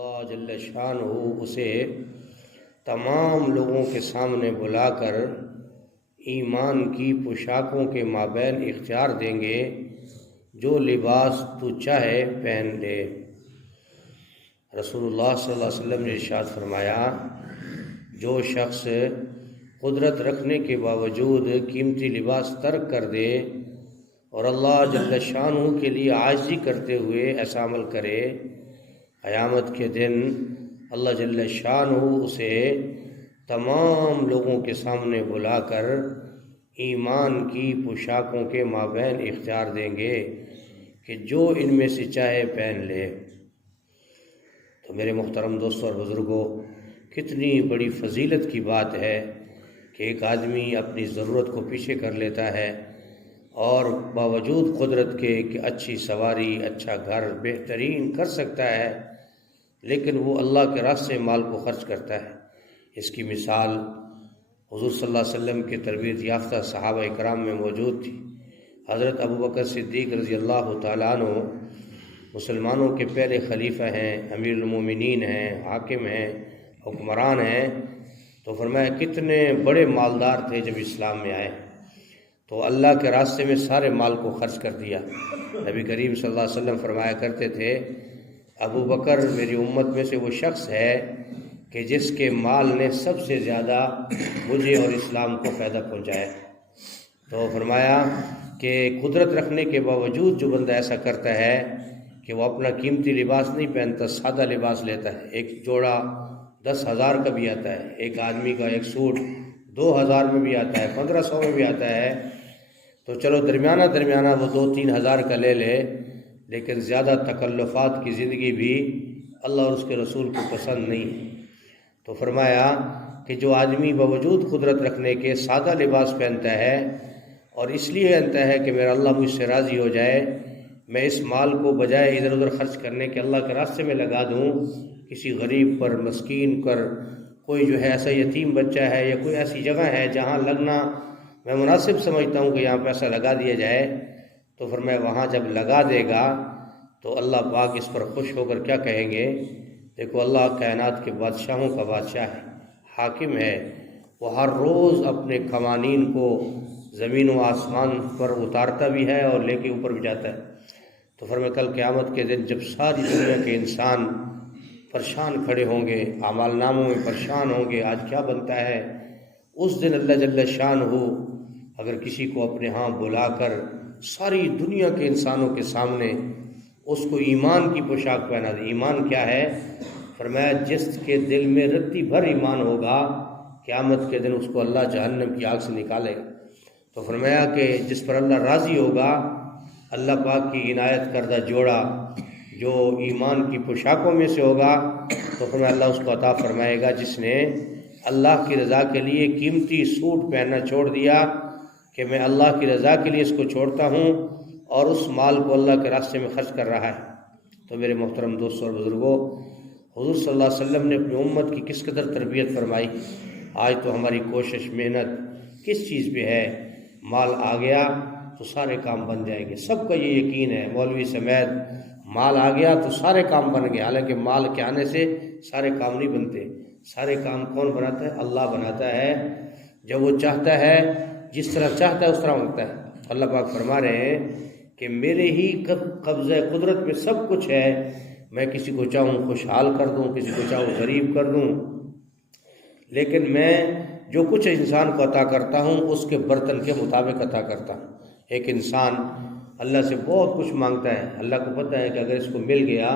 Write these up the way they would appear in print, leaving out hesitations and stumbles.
اللہ جل شانہ اسے تمام لوگوں کے سامنے بلا کر ایمان کی پوشاکوں کے مابین اختیار دیں گے، جو لباس تو چاہے پہن لے۔ رسول اللہ صلی اللہ علیہ وسلم نے ارشاد فرمایا، جو شخص قدرت رکھنے کے باوجود قیمتی لباس ترک کر دے اور اللہ جل شانہ کے لیے عاجزی کرتے ہوئے ایسا عمل کرے، قیامت کے دن اللہ جل شانہ اسے تمام لوگوں کے سامنے بلا کر ایمان کی پوشاکوں کے مابین اختیار دیں گے کہ جو ان میں سے چاہے پہن لے۔ تو میرے محترم دوستوں اور بزرگوں، کتنی بڑی فضیلت کی بات ہے کہ ایک آدمی اپنی ضرورت کو پیچھے کر لیتا ہے اور باوجود قدرت کے کہ اچھی سواری، اچھا گھر، بہترین کر سکتا ہے، لیکن وہ اللہ کے راستے مال کو خرچ کرتا ہے۔ اس کی مثال حضور صلی اللہ علیہ وسلم کے تربیت یافتہ صحابہ کرام میں موجود تھی۔ حضرت ابوبکر صدیق رضی اللہ تعالیٰ عنہ مسلمانوں کے پہلے خلیفہ ہیں، امیر المومنین ہیں، حاکم ہیں، حکمران ہیں۔ تو فرمایا کتنے بڑے مالدار تھے جب اسلام میں آئے، تو اللہ کے راستے میں سارے مال کو خرچ کر دیا۔ نبی کریم صلی اللہ علیہ وسلم فرمایا کرتے تھے، ابو بکر میری امت میں سے وہ شخص ہے کہ جس کے مال نے سب سے زیادہ مجھے اور اسلام کو فائدہ پہنچایا۔ تو فرمایا کہ قدرت رکھنے کے باوجود جو بندہ ایسا کرتا ہے کہ وہ اپنا قیمتی لباس نہیں پہنتا، سادہ لباس لیتا ہے، ایک جوڑا 10,000 کا بھی آتا ہے، ایک آدمی کا ایک سوٹ 2,000 میں بھی آتا ہے، 1,500 میں بھی آتا ہے، تو چلو درمیانہ وہ 2-3 ہزار کا لے لے، لیکن زیادہ تکلفات کی زندگی بھی اللہ اور اس کے رسول کو پسند نہیں ہے۔ تو فرمایا کہ جو آدمی باوجود قدرت رکھنے کے سادہ لباس پہنتا ہے اور اس لیے پہنتا ہے کہ میرا اللہ مجھ سے راضی ہو جائے، میں اس مال کو بجائے ادھر ادھر خرچ کرنے کے اللہ کے راستے میں لگا دوں، کسی غریب پر، مسکین پر، کوئی جو ہے ایسا یتیم بچہ ہے یا کوئی ایسی جگہ ہے جہاں لگنا میں مناسب سمجھتا ہوں کہ یہاں پیسہ لگا دیا جائے، تو فرمایا وہاں جب لگا دے گا تو اللہ پاک اس پر خوش ہو کر کیا کہیں گے؟ دیکھو اللہ کائنات کے بادشاہوں کا بادشاہ ہے، حاکم ہے، وہ ہر روز اپنے قوانین کو زمین و آسمان پر اتارتا بھی ہے اور لے کے اوپر بھی جاتا ہے۔ تو فرمایا کل قیامت کے دن جب ساری دنیا کے انسان پریشان کھڑے ہوں گے، اعمال ناموں میں پریشان ہوں گے، آج کیا بنتا ہے، اس دن اللہ جل شانہ اگر کسی کو اپنے ہاں بلا کر ساری دنیا کے انسانوں کے سامنے اس کو ایمان کی پوشاک پہنا دے۔ ایمان کیا ہے؟ فرمایا جس کے دل میں رتی بھر ایمان ہوگا، قیامت کے دن اس کو اللہ جہنم کی آگ سے نکالے گا۔ تو فرمایا کہ جس پر اللہ راضی ہوگا، اللہ پاک کی عنایت کردہ جوڑا جو ایمان کی پوشاکوں میں سے ہوگا، تو فرمایا اللہ اس کو عطا فرمائے گا جس نے اللہ کی رضا کے لیے قیمتی سوٹ پہننا چھوڑ دیا کہ میں اللہ کی رضا کے لیے اس کو چھوڑتا ہوں اور اس مال کو اللہ کے راستے میں خرچ کر رہا ہے۔ تو میرے محترم دوستوں اور بزرگوں، حضور صلی اللہ علیہ وسلم نے اپنی امت کی کس قدر تربیت فرمائی۔ آج تو ہماری کوشش، محنت کس چیز پہ ہے؟ مال آ گیا تو سارے کام بن جائیں گے، سب کا یہ یقین ہے، مولوی سمیت، مال آ گیا تو سارے کام بن گئے۔ حالانکہ مال کے آنے سے سارے کام نہیں بنتے، سارے کام کون بناتا ہے؟ اللہ بناتا ہے۔ جب وہ چاہتا ہے، جس طرح چاہتا ہے اس طرح ہوتا ہے۔ اللہ پاک فرما رہے ہیں کہ میرے ہی قبضہ قدرت میں سب کچھ ہے، میں کسی کو چاہوں خوشحال کر دوں، کسی کو چاہوں غریب کر دوں، لیکن میں جو کچھ انسان کو عطا کرتا ہوں اس کے برتن کے مطابق عطا کرتا ہوں۔ ایک انسان اللہ سے بہت کچھ مانگتا ہے، اللہ کو پتہ ہے کہ اگر اس کو مل گیا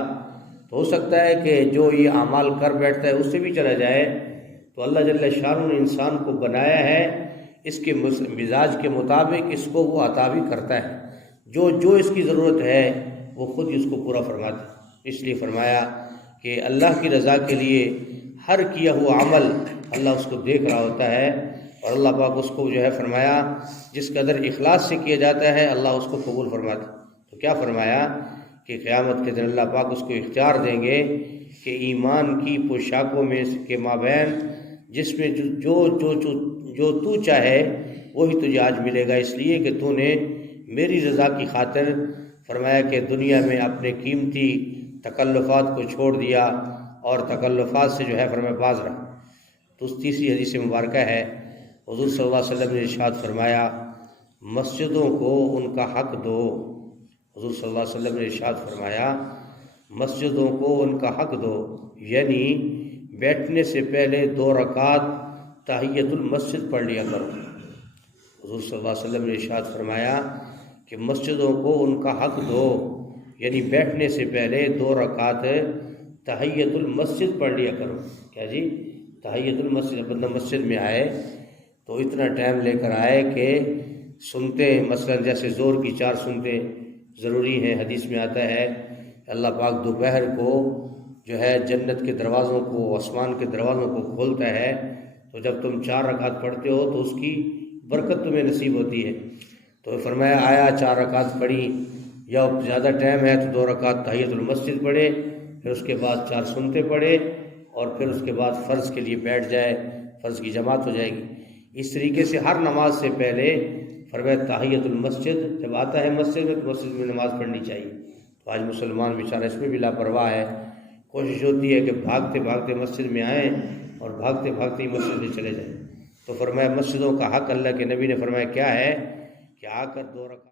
تو ہو سکتا ہے کہ جو یہ اعمال کر بیٹھتا ہے اس سے بھی چلا جائے۔ تو اللہ جل شانہ نے انسان کو بنایا ہے، اس کے مزاج کے مطابق اس کو وہ عطا بھی کرتا ہے، جو اس کی ضرورت ہے وہ خود ہی اس کو پورا فرماتا ہے۔ اس لیے فرمایا کہ اللہ کی رضا کے لیے ہر کیا ہوا عمل اللہ اس کو دیکھ رہا ہوتا ہے، اور اللہ پاک اس کو جو ہے فرمایا جس قدر اخلاص سے کیا جاتا ہے اللہ اس کو قبول فرماتا ہے۔ تو کیا فرمایا کہ قیامت کے دن اللہ پاک اس کو اختیار دیں گے کہ ایمان کی پوشاکوں میں کے مابین جس میں جو تو چاہے وہی تجھے آج ملے گا، اس لیے کہ تو نے میری رضا کی خاطر فرمایا کہ دنیا میں اپنے قیمتی تکلفات کو چھوڑ دیا اور تکلفات سے جو ہے فرمایا باز رہا۔ تو اس تیسری حدیث مبارکہ ہے، حضور صلی اللہ علیہ وسلم نے ارشاد فرمایا مسجدوں کو ان کا حق دو۔ حضور صلی اللہ علیہ وسلم نے ارشاد فرمایا مسجدوں کو ان کا حق دو، یعنی بیٹھنے سے پہلے 2 رکعت تحیۃ المسجد پڑھ لیا کرو۔ حضور صلی اللہ علیہ وسلم نے ارشاد فرمایا کہ مسجدوں کو ان کا حق دو، یعنی بیٹھنے سے پہلے 2 رکعت تحیۃ المسجد پڑھ لیا کرو۔ کیا جی؟ تحیۃ المسجد، بندہ مسجد میں آئے تو اتنا ٹائم لے کر آئے کہ سنتے، مثلا جیسے زور کی 4 سنتے ضروری ہیں۔ حدیث میں آتا ہے اللہ پاک دوپہر کو جو ہے جنت کے دروازوں کو، آسمان کے دروازوں کو کھولتا ہے، تو جب تم 4 رکعت پڑھتے ہو تو اس کی برکت تمہیں نصیب ہوتی ہے۔ تو فرمایا آیا 4 رکعت پڑھی، یا زیادہ ٹائم ہے تو 2 رکعت تحیۃ المسجد پڑھے، پھر اس کے بعد 4 سنتے پڑھے، اور پھر اس کے بعد فرض کے لیے بیٹھ جائے، فرض کی جماعت ہو جائے گی۔ اس طریقے سے ہر نماز سے پہلے فرمایا تحیۃ المسجد جب آتا ہے مسجد میں تو مسجد میں نماز پڑھنی چاہیے۔ تو آج مسلمان بیچارہ اس میں بھی لاپرواہ ہے، کوشش ہوتی ہے کہ بھاگتے بھاگتے مسجد میں آئیں اور بھاگتے بھاگتے ہی مسجد میں چلے جائیں۔ تو فرمایا مسجدوں کا حق اللہ کے نبی نے فرمایا کیا ہے کہ آ کر 2 رکعت